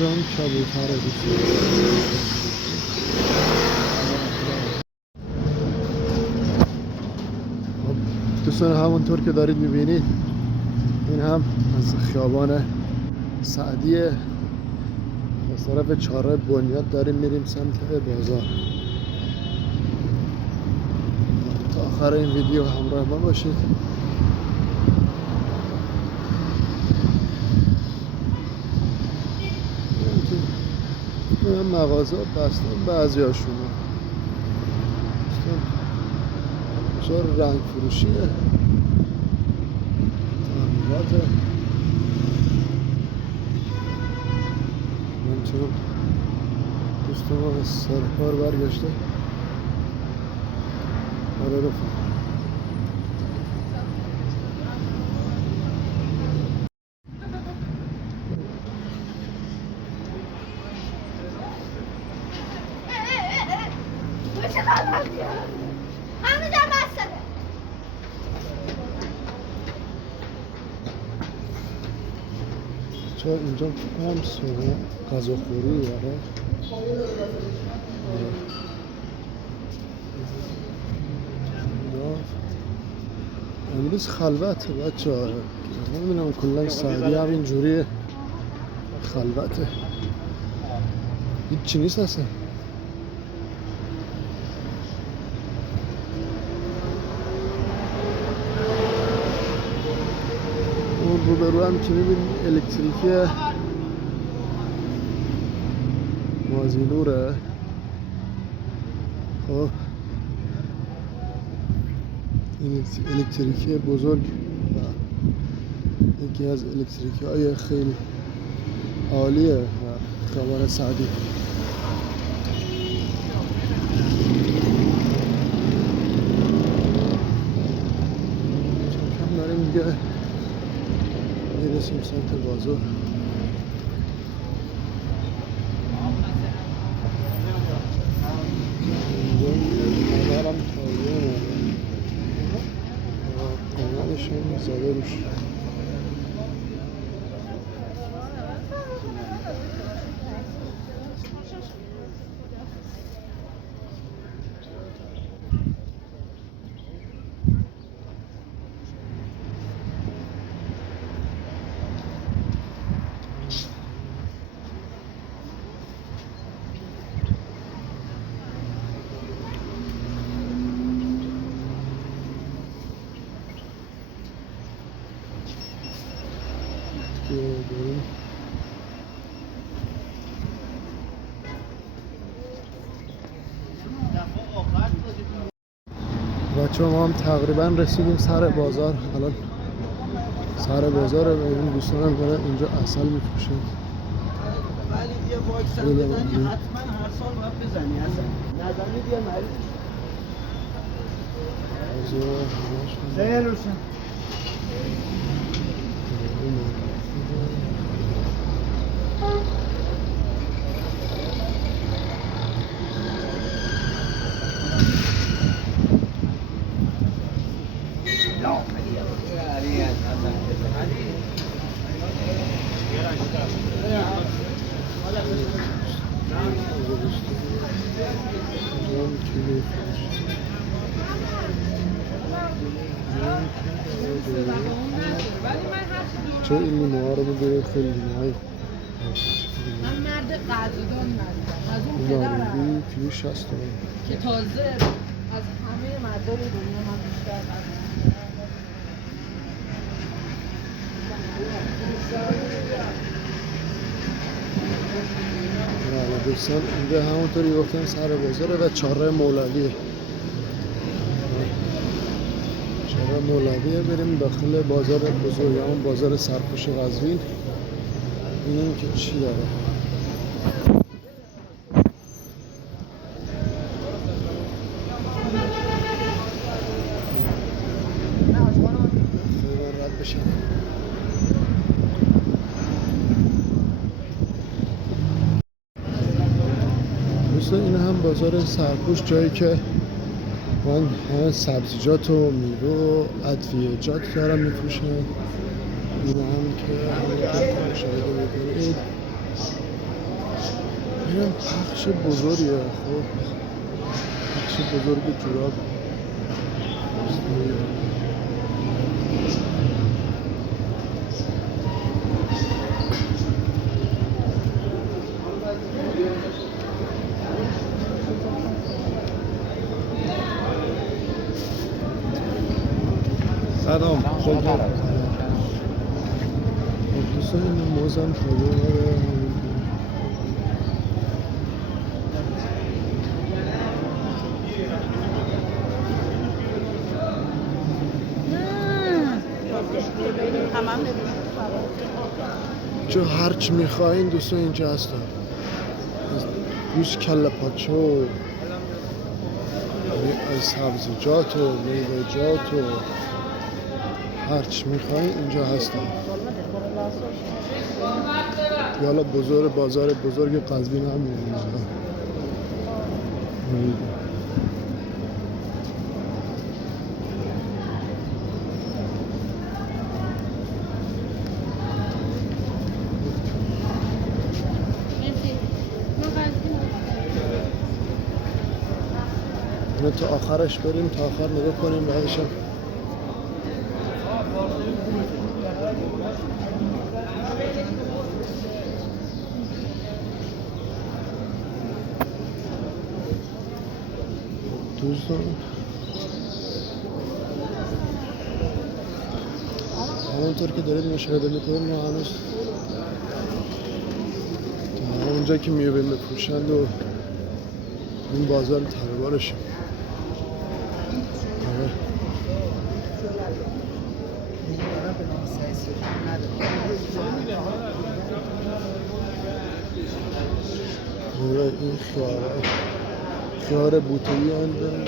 اینجا هم کبوتره دوستان. همونطور که دارید میبینید این هم از خیابان سعدیه، از طرف چهارراه بنیاد داریم میریم سمت بازار. تا آخر این ویدیو همراه ما باشید. این مغازه بستن بعضی هاشون بسیار رنگ فروشیه، تعمیراته. همچنان دوست ما از سرکار برگشته. آره رفت چرا اینجا هم سوره غذاخوری داره. امروز خلوته بچه ها، نمیدونم کلا سعدی هم اینجوری خلوته، هیچی نیست اصلا. اون روبرو هم که میبینی الکتریکی مازینوره. خب این الکتریکی بزرگ و یکی از الکتریکی های خیلی عالیه و خیابان سعدی. کم داریم دیگه میرسیم سمت بازار. مادرم تایه قیمتش هم زده روش. بچه ما هم تقریبا رسیدیم سر بازار. الان سر بازار این دوستانم دارن اینجا عسل میفروشن. ولی یه واکسن بزنی حتما هر سال باید بزنی عسل. نزنی بیا مریض. خیر روشن. چه این لیموها رو بگیریم خیلی لیموهای من مرد قدردان مردم از اون پدرم کیلو 60 تومن که تازه از همه مردای دنیا من بیشتر دوستان اینجا همونطوری گفتم سر بازاره و چهارراه مولویه. چهارراه مولویه. بریم داخل بازار بزرگ، همون بازار سرپوش قزوین، ببینیم که چی داره. رد بشم. دوستان این هم بازار سرپوش، جایی که من همه سبزیجات و میوه و ادویه‌جات دارم میفروشن. این هم که همونطور که مشاهده میکنید اینم بخش بزرگیه. خب بخش بزرگ جوراب. سلام. دوستان این موزم شده چه هرچی میخواین دوستان اینجا هستن. گوشت کله پاچه و از سبزیجات و میوه‌جات و هرچی میخواین اینجا هستن. یالا بازار بزرگ قزوین هم اینجا. اینو تا آخرش بریم، تا آخر نگاه کنیم بعدش هم دوستان همونطور که دارید مشاهده میکنید ما هنوز تا اونجا که میوه میفروشند و این بازار تربارشیم. این خیار بوته‌ای هم دارم.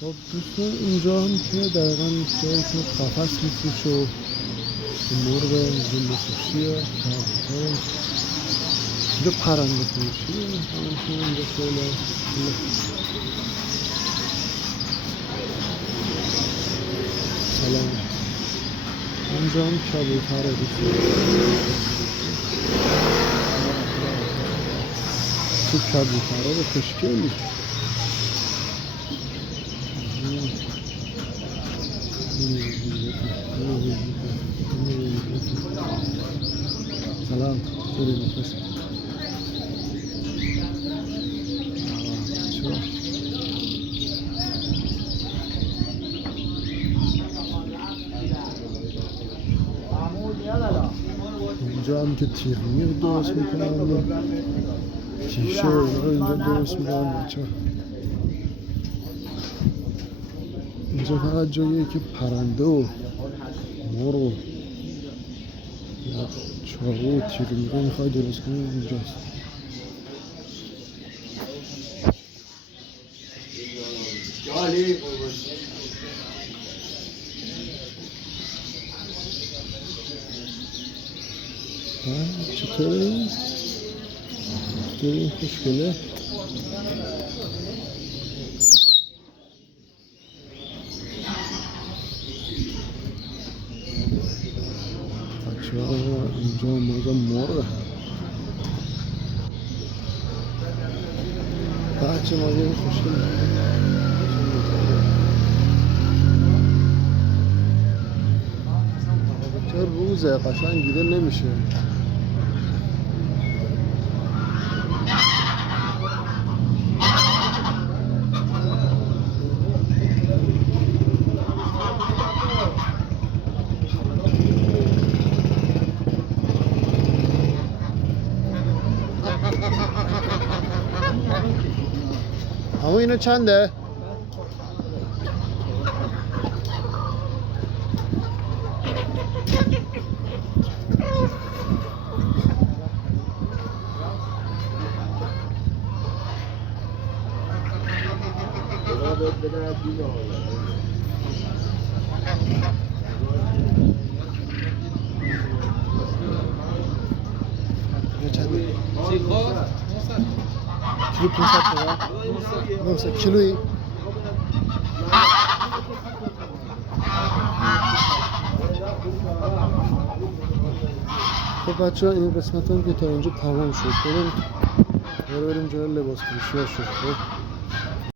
خب دوستان اینجا هم که دقیقا جایی که قفص میفروشه و مرغ زنده فروشیه، اینجا پرنده فروشیه، همینطور اینجا خیلی سلام. اینجا هم کبوتره تو کبوتره به خوشگلی. سلام. اینجا هم که تیغ میغ درست میکنن، تیشه رو اینجا درست میکنن بچه. اینجا فقط جاییه که پرنده و مرغ و چاقو و تیغ میغ میخوای درست کنی اینجاست. چطوری؟ چطوری خوشگله؟ بچه ها اینجا مرغ بچه ما یه خوشگله. چه روزه قشنگ دیده نمیشه. اما اینو چنده؟ کیلو 500 تومن. 900 کیلویی خب بچه ها این قسمت هم که تا اینجا تمام شد. بریم جای لباس پوشی ها شد. خب